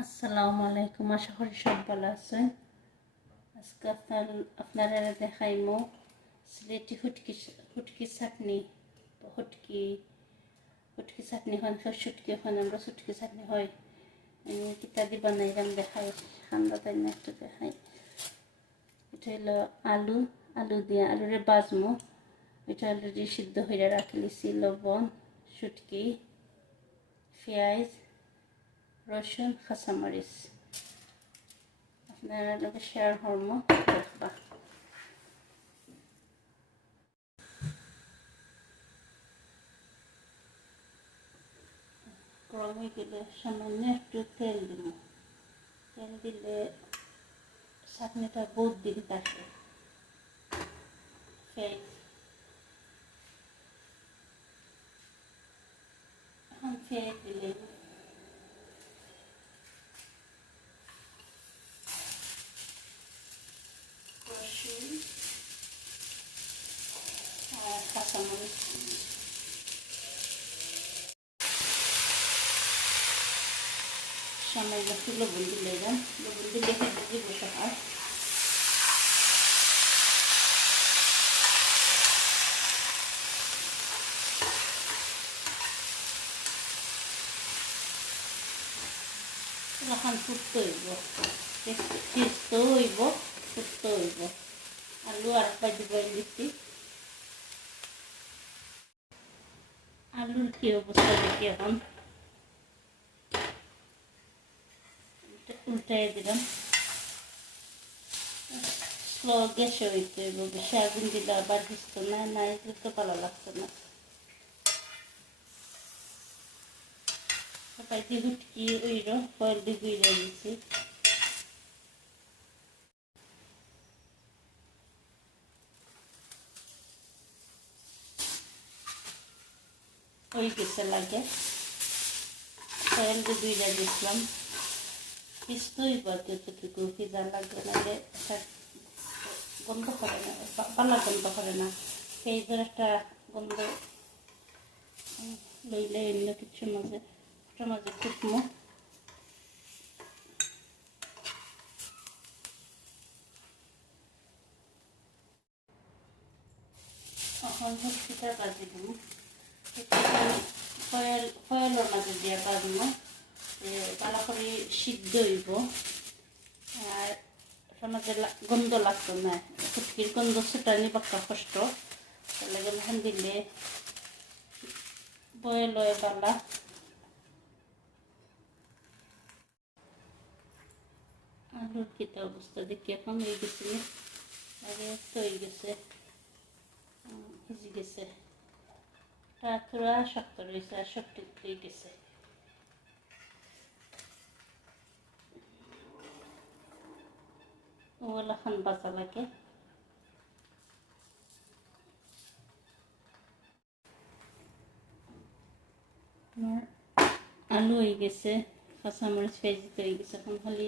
আসসালামু আলাইকুম, আশা করি সব ভালো আছেন। আজকে আপনার, আপনারা দেখাইমো সিলেটি হুটকি হুটকি চাটনি। হুটকি হুটকি চাটনি হয় সুটকি হয় আমরা সুটকি চাটনি হয়। কিতা দি বানাইলাম দেখাই ঠান্ডা তাই না একটু দেখাই। এটা হলো আলু আলু দিয়ে, আলুরে বাজমো। এটা অলরেডি সিদ্ধ হয়ে রাখি লিছি লবণ সুটকি পেঁয়াজ রসুন, কাঁচামরিচ। আপনারা লগে শেয়ার হরম দেখবা গরম গেলে সামান্য একটু তেল দিব। তেল দিলে চাটনিটা বহুত দিন থাকে পেঁয়াজ এখন পেঁয়াজ দিলে রসুন আর কাঁচামরিচ সামান্য একটু লবণ দিলে যান লবণ দিলে খেতে দিব এখন ফুটতে হইব হইব ফুটতে হইব আলু আর বাজি বইল দিচ্ছি। আলুর কি অবস্থা দেখি এখন। উল্টাই দিলাম। স্লো গ্যাসে হইতে বেশি আগুন দিলে আবার ভিজত না নাই তো ভালো লাগতো না। সবাই দিয়ে হুটকি ওইর ফয়েল দিয়ে গুইরে দিছি। ওই গেছে লাগে। ফয়েল দিয়ে গুইরে দিছিলাম পিস্তই বাদ যতটুকু পিজা লাগবে গন্ধ করে না পাল্লা গন্ধ করে না। পেঁয়াজের একটা গন্ধ লইলে অন্য কিছু মাঝে ওটার মাঝে ফুটমো এখন হচ্ছিটা বাজি দিব ফয়েল, ফয়েলের মাঝে দিয়ে বাজবো ভালো করে সিদ্ধ হইব। আর সমাজে গন্ধ লাগতো না। ফুটকির গন্ধ ছুটানি বাক্কা কষ্ট। তাহলে গেলাম দিলে বয়েল হয়ে বালা আলুর কিতা অবস্থা দেখি, এখন হয়ে গেছে আগে তো হয়ে গেছে। ভিজে গেছে। থোড়া শক্ত রয়েছে আর শক্ত হয়ে গেছে ওগুলো খান বাঁচা লাগে আলু হয়ে গেছে কাঁচামরিচ পেঁয়াজ হয়ে গেছে এখন খালি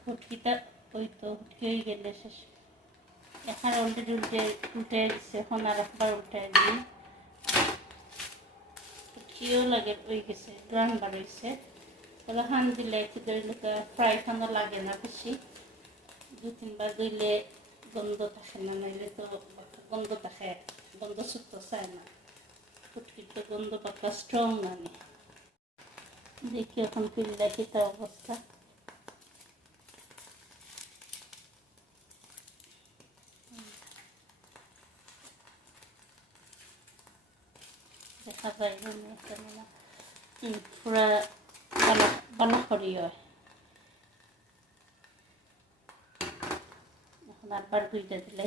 ফুটকিটা ওই তো ফুটকি হয়ে গেলে শেষ এখন উল্টে উল্টে দিচ্ছে এখন আর একবার উল্টে দিই ফুটকিও লাগে, ওই গেছে গ্রান বার হয়েছে তাহলে হান দিলে একটু ফ্রাই খানো লাগে না বেশি। দু তিনবার দিলে গন্ধ থাকে না, নাইলে তো গন্ধ থাকে গন্ধ সুস্থ চায় না। ফুটকির গন্ধ পাতা স্ট্রং মানে। দেখি এখন পিল্লা কিতা অবস্থা। দেখা পুরা বালা বালা করি হয় এখন আবার দুইটা দিলে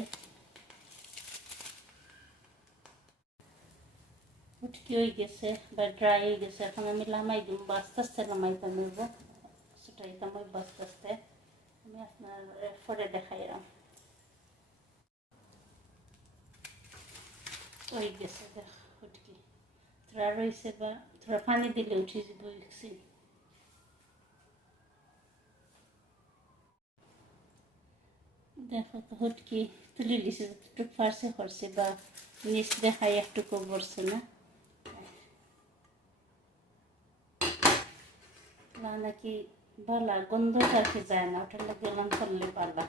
উটকি হয়ে গেছে বা ড্রাই হয়ে গেছে এখন আমি লামাই দিব বা আস্তে আস্তে লামাইতে নেব সেটাইতাম ওই আস্তে আস্তে আমি আপনার পরে দেখাইলাম হয়ে গেছে দেখ উটকি থোড়া রয়েছে বা থোড়া পানি দিলে উঠে যাব দেখো তো হুটকি তুলে দিছে একটু ফার্সে করছে বা নিচ দেখাই একটু করছে না নাকি বালা গন্ধ আর কি যায় না ওটা লাগে গেলাম করলে বালা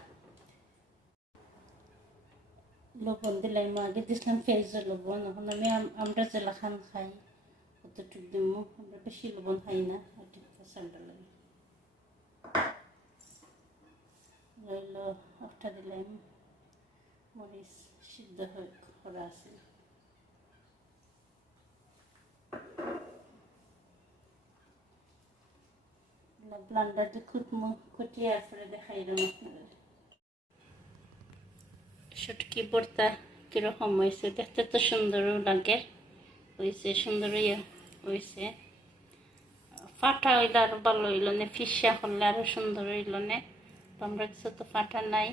লবণ দিলাম আগে দিছিলাম পেঁয়াজ লবণ এখন আমি আম- আমরা জেলা খান খাই কতটুকু দিব আমরা বেশি লবণ খাই না ঠান্ডা লাগে রইল একটা দিলাম মরিচ সিদ্ধ হয়ে করা আছে ব্লান্ডার দিয়ে কুটমো কুটিয়ে পরে দেখাই দেবো আপনাদের শুটকি ভর্তা কীরকম হয়েছে? দেখতে তো সুন্দরও লাগে। হয়েছে সুন্দর ইয়ে হয়েছে। ফাটা হইলে আরও ভালো হইল না, ফিসা করলে আরও সুন্দর হইল না। তোমরা কিছু তো ফাটা নাই।